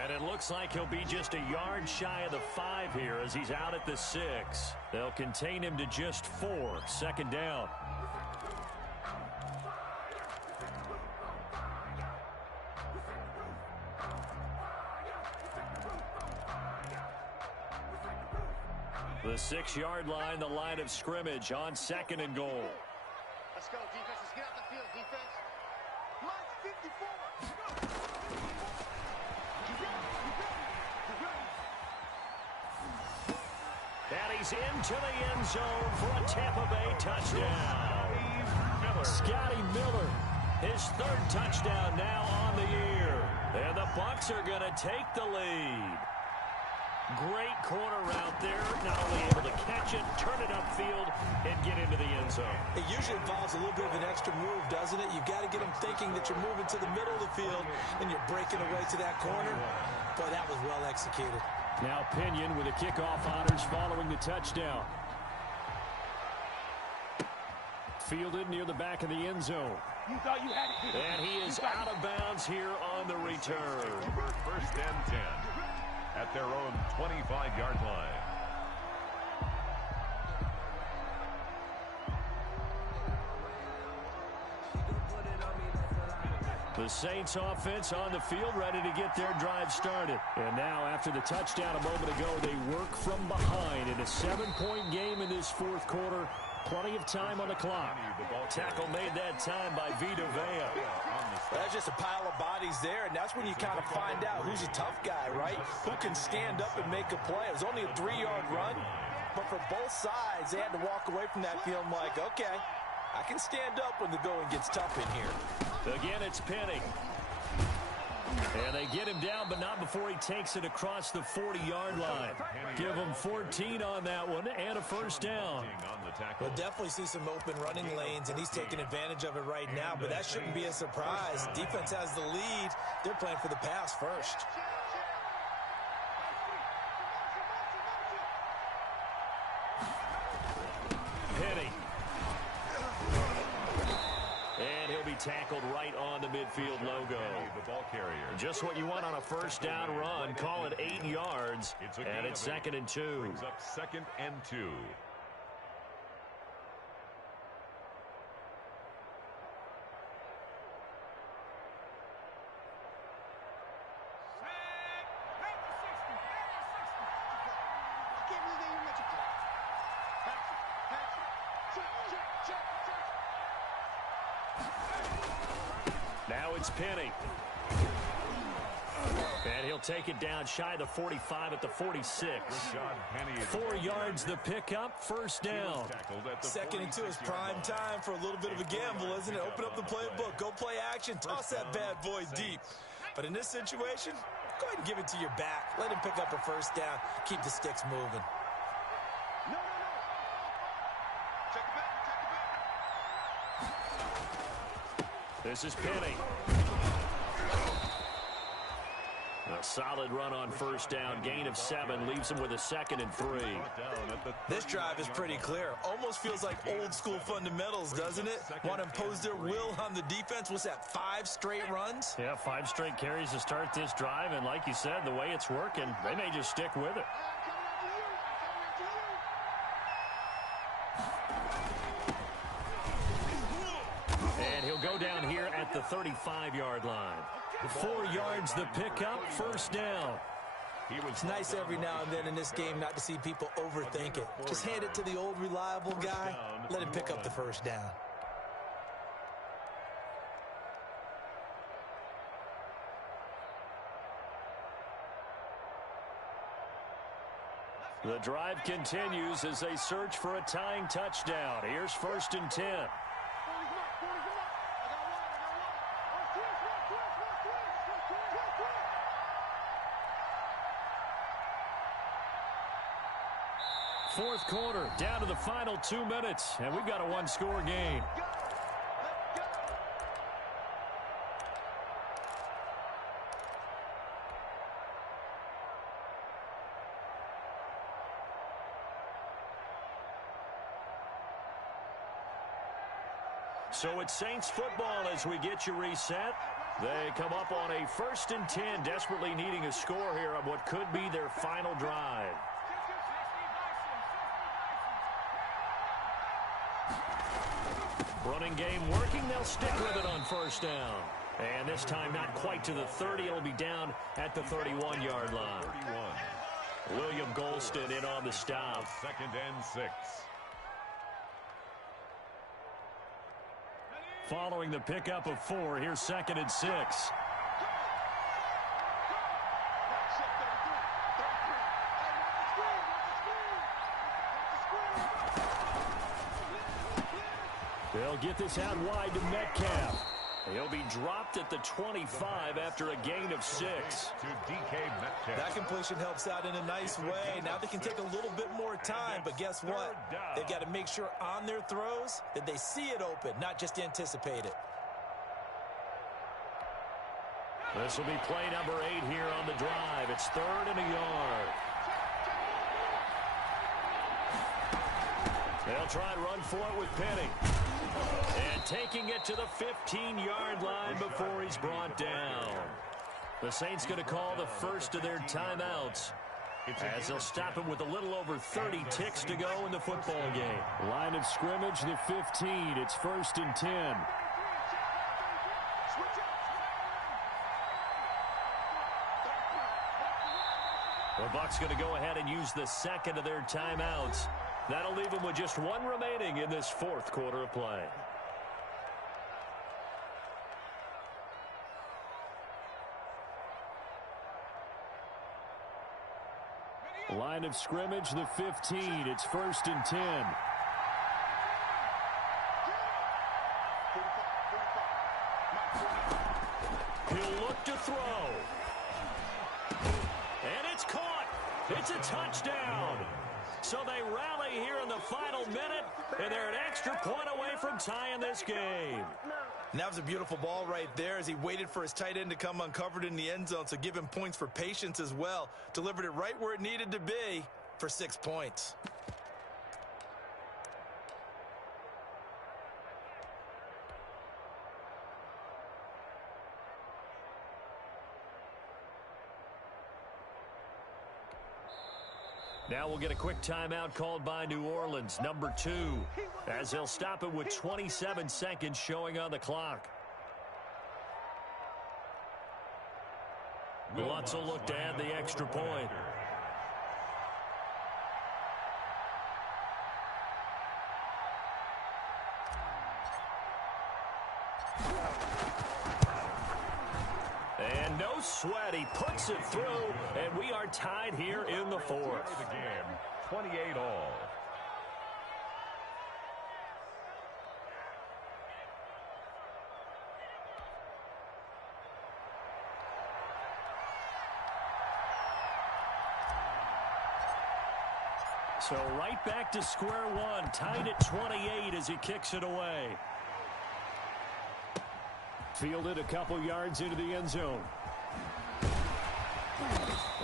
And it looks like he'll be just a yard shy of the 5 here as he's out at the 6. They'll contain him to just 4. 2nd down. The 6-yard line, the line of scrimmage on 2nd and goal. Let's go, defense. Let's get out the field, defense. Line 54. And he's into the end zone for a Tampa Bay touchdown. Scotty Miller, his 3rd touchdown now on the year. And the Bucs are going to take the lead. Great corner route there, not only able to catch it, turn it upfield, and get into the end zone. It usually involves a little bit of an extra move, doesn't it? You've got to get them thinking that you're moving to the middle of the field and you're breaking away to that corner. Boy, that was well executed. Now Pinion with the kickoff honors following the touchdown. Fielded near the back of the end zone. You thought you had it. And he is out of bounds here on the return. First and 10 at their own 25-yard line. The Saints offense on the field ready to get their drive started. And now after the touchdown a moment ago, they work from behind in a 7-point game in this 4th quarter. Plenty of time on the clock. Tackle made that time by Vita Vea. That's just a pile of bodies there, and that's when you kind of find out who's a tough guy, right? Who can stand up and make a play. It was only a 3-yard run, but for both sides, they had to walk away from that feeling like, okay, I can stand up when the going gets tough in here. Again, it's Penny. And they get him down, but not before he takes it across the 40-yard line. Give him 14 on that one and a first down. We'll definitely see some open running lanes, and he's taking advantage of it right now, but that shouldn't be a surprise. Defense has the lead. They're playing for the pass first. Penny. And he'll be tackled right on the midfield logo. The ball carrier. Just what you want on a first down run. Call it 8 yards, and it's 2nd and 2. Brings up 2nd and 2. Now it's Penny. And he'll take it down shy of the 45 at the 46. 4 yards the pickup, first down. 2nd and 2 is prime time for a little bit of a gamble, isn't it? Open up the playbook, go play action, toss that bad boy deep. But in this situation, go ahead and give it to your back. Let him pick up a first down. Keep the sticks moving. This is Penny. A solid run on first down. Gain of 7 leaves him with a 2nd and 3. This drive is pretty clear. Almost feels like old school fundamentals, doesn't it? Want to impose their will on the defense. What's that, 5 straight runs? Yeah, 5 straight carries to start this drive. And like you said, the way it's working, they may just stick with it. And he'll go down here at the 35-yard line. 4 yards the pickup, first down. It's nice every now and then in this game not to see people overthink it. Just hand it to the old reliable guy. Let him pick up the first down. The drive continues as they search for a tying touchdown. Here's 1st and 10. Fourth quarter, down to the final 2 minutes, and we've got a 1-score game. So it's Saints football as we get you reset. They come up on a 1st and 10, desperately needing a score here on what could be their final drive. Running game working. They'll stick with it on first down. And this time not quite to the 30. It'll be down at the 31-yard line. William Golston in on the stop. 2nd and 6. Following the pickup of 4, here's 2nd and 6. They'll get this out wide to Metcalf. He'll be dropped at the 25 after a gain of 6. To DK Metcalf. That completion helps out in a nice way. Now they can take a little bit more time, but guess what? They've got to make sure on their throws that they see it open, not just anticipate it. This will be play number 8 here on the drive. It's 3rd and a yard. They'll try and run for it with Penny. And taking it to the 15-yard line before he's brought down. The Saints going to call the first of their timeouts, as they'll stop him with a little over 30 ticks to go in the football game. Line of scrimmage, the 15. It's 1st and 10. The Bucs going to go ahead and use the second of their timeouts. That'll leave them with just 1 remaining in this 4th quarter of play. Line of scrimmage, the 15. It's 1st and 10. He'll look to throw. And it's caught. It's a touchdown. So they rally here in the final minute, and they're an extra point away from tying this game. And that was a beautiful ball right there as he waited for his tight end to come uncovered in the end zone, so give him points for patience as well. Delivered it right where it needed to be for 6 points. Now we'll get a quick timeout called by New Orleans, number 2, as they'll stop it with 27 seconds showing on the clock. Lutz will look to add the extra point. And no sweat, he puts it through, and we are tied here in the 4th. The game, 28 all. So right back to square one, tied at 28 as he kicks it away. Fielded a couple yards into the end zone.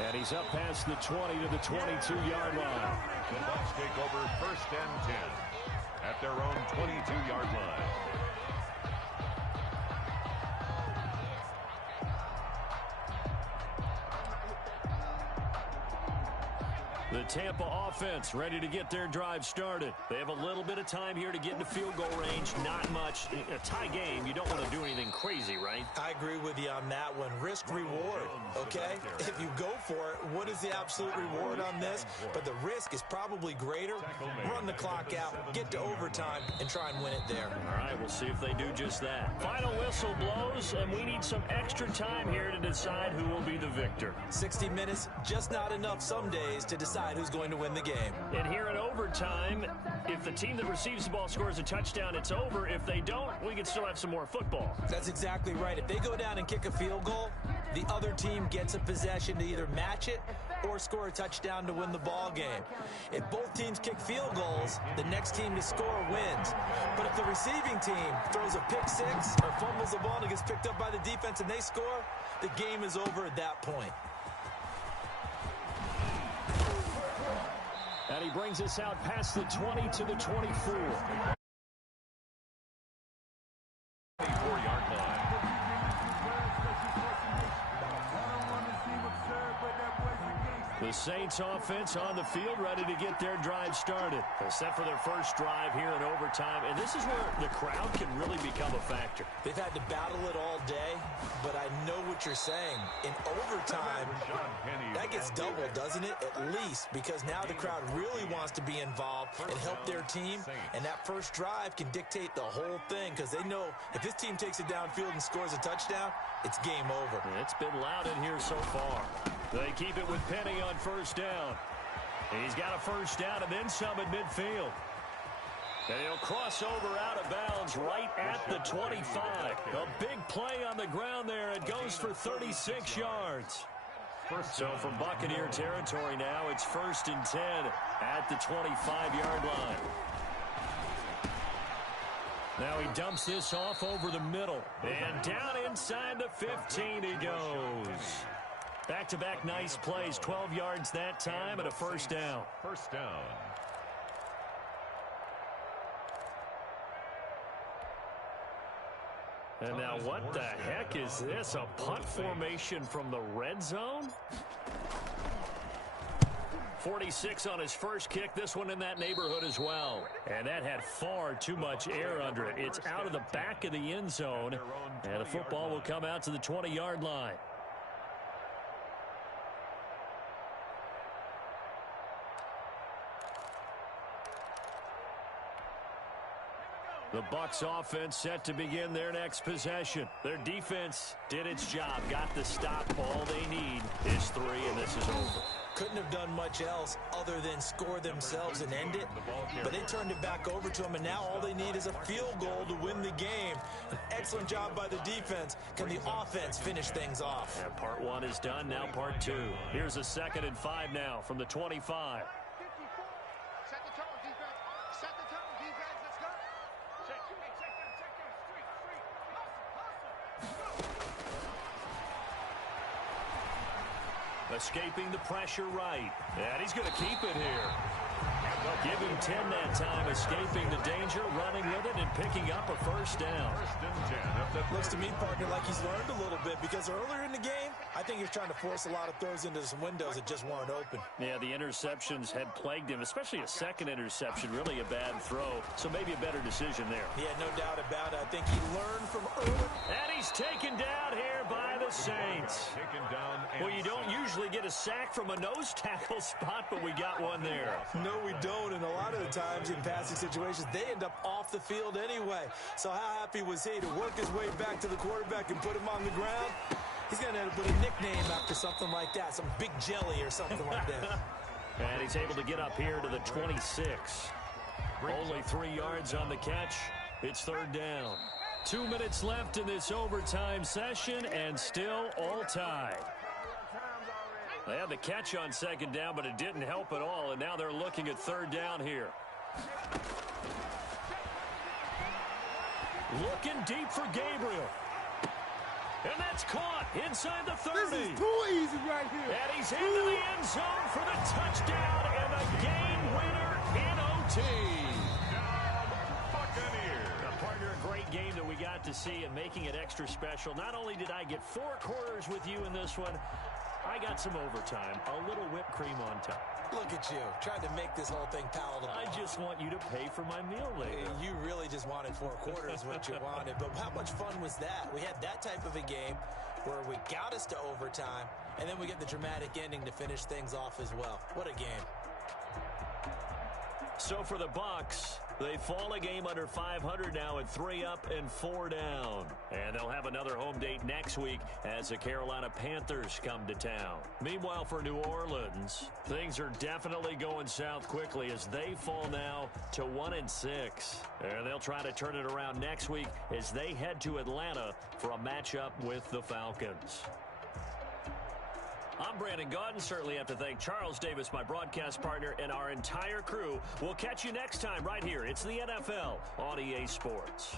And he's up past the 20 to the 22-yard line. The Bucs take over 1st and 10 at their own 22-yard line. The Tampa offense ready to get their drive started. They have a little bit of time here to get into field goal range. Not much. A tie game, you don't want to do anything crazy, right? I agree with you on that one. Risk reward, okay? If you go for it, what is the absolute reward on this? But the risk is probably greater. Run the clock out, get to overtime, and try and win it there. All right, we'll see if they do just that. Final whistle blows, and we need some extra time here to decide who will be the victor. 60 minutes, just not enough some days to decide who's going to win the game. And here in overtime, if the team that receives the ball scores a touchdown, it's over. If they don't, we can still have some more football. That's exactly right. If they go down and kick a field goal, the other team gets a possession to either match it or score a touchdown to win the ball game. If both teams kick field goals, the next team to score wins. But if the receiving team throws a pick six or fumbles the ball and it gets picked up by the defense and they score, the game is over at that point. And he brings us out past the 20 to the 24. 24-yard line. The Saints offense on the field, ready to get their drive started. They're set for their first drive here in overtime, and this is where the crowd can really become a factor. They've had to battle it all day, but I know what you're saying. In overtime, that gets doubled, doesn't it? At least, because now the crowd really wants to be involved and help their team, and that first drive can dictate the whole thing, because they know if this team takes it downfield and scores a touchdown, it's game over. It's been loud in here so far. They keep it with Penny on first down. He's got a first down and then some at midfield. And he'll cross over out of bounds right at the 25. A big play on the ground there. It goes for 36 yards. So from Buccaneer territory now, it's 1st and 10 at the 25-yard line. Now he dumps this off over the middle. And down inside the 15 he goes. Back-to-back nice plays, 12 yards that time and a first down. First down. And now what the heck is this? A punt formation from the red zone? 46 on his first kick. This one in that neighborhood as well. And that had far too much air under it. It's out of the back of the end zone. And the football will come out to the 20-yard line. The Bucs offense set to begin their next possession. Their defense did its job, got the stop. All they need is 3, and this is over. Couldn't have done much else other than score themselves and end it, but they turned it back over to them, and now all they need is a field goal to win the game. An excellent job by the defense. Can the offense finish things off? And part 1 is done, now part 2. Here's a 2nd and 5 now from the 25. Set the tone, defense. Set the tone, defense. Let's go. Escaping the pressure right. And he's going to keep it here. Give him 10 that time, escaping the danger, running with it, and picking up a first down. Looks to me, partner, like he's learned a little bit, because earlier in the game, I think he was trying to force a lot of throws into some windows that just weren't open. Yeah, the interceptions had plagued him, especially a second interception, really a bad throw. So maybe a better decision there. Yeah, no doubt about it. I think he learned from early. And he's taken down here by the Saints. Well, you don't usually get a sack from a nose tackle spot, but we got one there. No, we don't, and a lot of the times in passing situations, they end up off the field anyway. So how happy was he to work his way back to the quarterback and put him on the ground? He's going to end up with a nickname after something like that, some big jelly or something like that. And he's able to get up here to the 26. Only 3 yards on the catch. It's 3rd down. 2 minutes left in this overtime session, and still all tied. They had the catch on 2nd down, but it didn't help at all, and now they're looking at 3rd down here. Looking deep for Gabriel. And that's caught inside the 30. This is too easy right here. And he's into the end zone for the touchdown and a game winner in OT. A partner, a great game that we got to see, and making it extra special. Not only did I get 4 quarters with you in this one, I got some overtime, a little whipped cream on top. Look at you, trying to make this whole thing palatable. I just want you to pay for my meal later. You really just wanted 4 quarters, what you wanted. But how much fun was that? We had that type of a game where we got us to overtime, and then we get the dramatic ending to finish things off as well. What a game. So for the Bucs, they fall a game under 500 now at 3 up and 4 down. And they'll have another home date next week as the Carolina Panthers come to town. Meanwhile, for New Orleans, things are definitely going south quickly as they fall now to 1-6. And they'll try to turn it around next week as they head to Atlanta for a matchup with the Falcons. I'm Brandon Gaudin. Certainly have to thank Charles Davis, my broadcast partner, and our entire crew. We'll catch you next time right here. It's the NFL on EA Sports.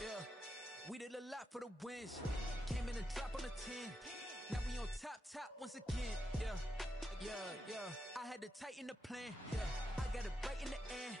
yeah. We did a lot for the wins. Came in and drop on the 10. Now we on top once again, yeah. I had to tighten the plan, yeah. I got it right in the end,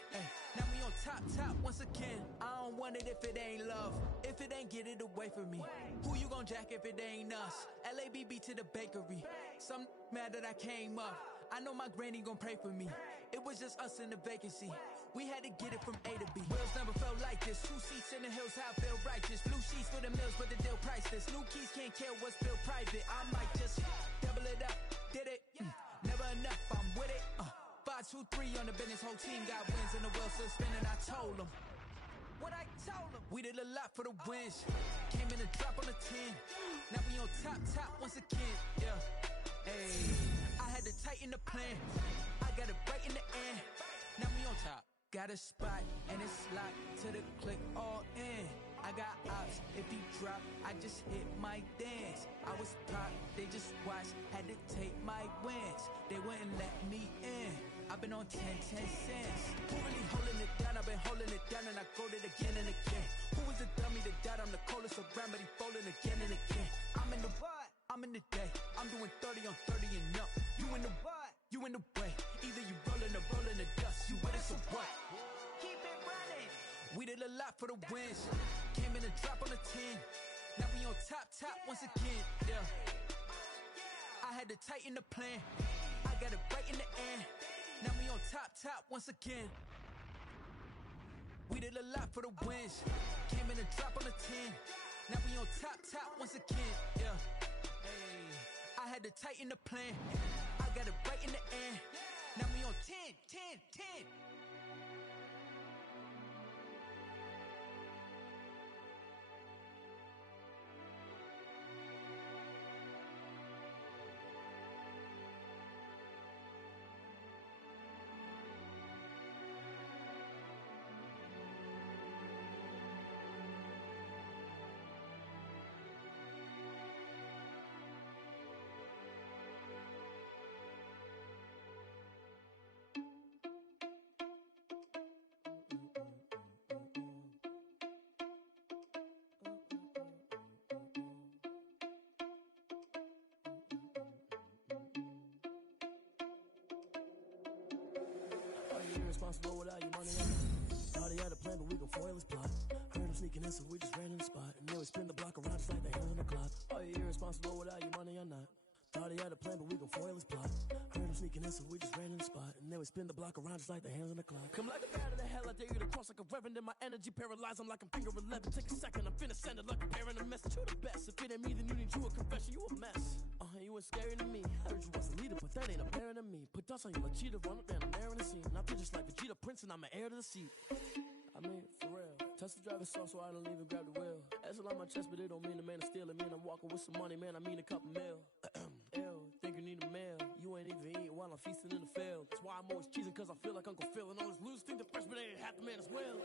now we on top once again. I don't want it if it ain't love. If it ain't, get it away from me. Who you gon' jack if it ain't us? LABB to the bakery. Some mad that I came up. I know my granny gon' pray for me. It was just us in the vacancy. We had to get it from A to B. Wheels never felt like this. 2 seats in the hills, how I feel righteous. Blue sheets for the mills, but the deal priceless. New keys can't kill what's built private. I might just double it up. Did it? Never enough, I'm with it. 5, 2, 3 on the business. Whole team got wins and the wheels still spinning. I told them what I told them. We did a lot for the wins. Came in and drop on the 10. Now we on top once again. Yeah. Hey, I had to tighten the plan. I got it right in the end. Now we on top. Got a spot and it's locked to the click all in. I got ops, if he drop, I just hit my dance. I was pop, they just watched, had to take my wins. They wouldn't let me in. I've been on 10 cents. Who really holding it down? I've been holding it down and I quote it again and again. Who was the dummy that died? I'm the coldest around, but he folding again and again. I'm in the what? I'm in the day. I'm doing 30 on 30 and up. You in the what? You in the way. Either you rolling or rolling the dust. You with us or what? Keep it running. We did a lot for the wins. Came in and drop on the 10. Now we on top once again, yeah. I had to tighten the plan. I got it right in the end. Now we on top once again. We did a lot for the wins. Came in and drop on the 10. Now we on top once again, yeah. Hey, I had to tighten the plan. I got it right in the end. Now we on 10. Irresponsible without your money on. Thought he had a plan, but we gon' foil his plot. Heard him sneaking in, so we just ran in the spot. And then we spin the block around just like the hands on the clock. Are you irresponsible without your money or not? Thought he had a plan, but we gon' foil his plot. Heard him sneaking in, so we just ran in the spot. And then we spin the block around just like the hands on the clock. Come like a bat of the hell, I dare you to cross like a reverend. And my energy paralyzed, I'm like I'm finger 11. Take a second, I'm finna send it like a parent a message. You the best, if it ain't me, then you need you a confession. You a mess. You was scary to me. Heard you was a leader, but that ain't apparent to me. Put dust on you like cheetah, run up and I'm there in the scene. And I feel just like Vegeta Prince and I'm an heir to the seat. I mean, for real. Tesla driver soft, so I don't even grab the wheel. That's on my chest, but it don't mean the man is stealing. Man, I'm walking with some money, man, I mean a couple mil. Ew, think you need a meal. You ain't even eating while I'm feasting in the field. That's why I'm always cheesing, cause I feel like Uncle Phil. And all those losers think the freshman ain't half the man as well.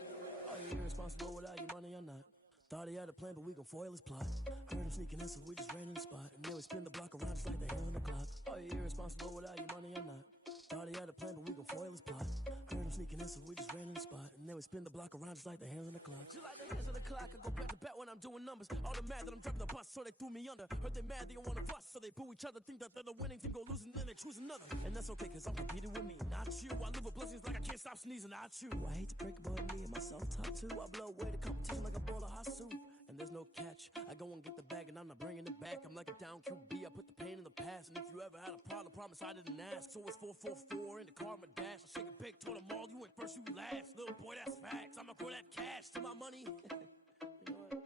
Are you irresponsible without your money or not? Thought he had a plan, but we gon' foil his plot. Heard him sneaking in, so we just ran in the spot. And then we spin the block around just like the hands on the clock. Are you irresponsible without your money or not? Thought he had a plan, but we gon' foil his plot. Heard him sneaking in, so we just ran in the spot. And then we spin the block around just like the hands on the clock. Just like the hands on the clock, I go back to back when I'm doing numbers. All the mad that I'm driving the bus, so they threw me under. Heard they mad, they don't wanna fuss, so they boo each other. Think that they're the winning team, go losing, then they choose another. And that's okay, cause I'm competing with me, not you. I live with blessings like I can't stop sneezing, not you. I hate to break it, but me and myself top two. I blow away the competition like a bowl of hot soup. And there's no catch. I go and get the bag and I'm not bringing it back. I'm like a down QB, I put the pain in the past. And if you ever had a problem, promise I didn't ask. So it's 444 in the car, my dash. I shake a big, told them all, you ain't first, you last. Little boy, that's facts. I'ma grow that cash to my money. You know what?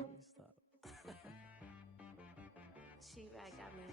Let me stop. She right got me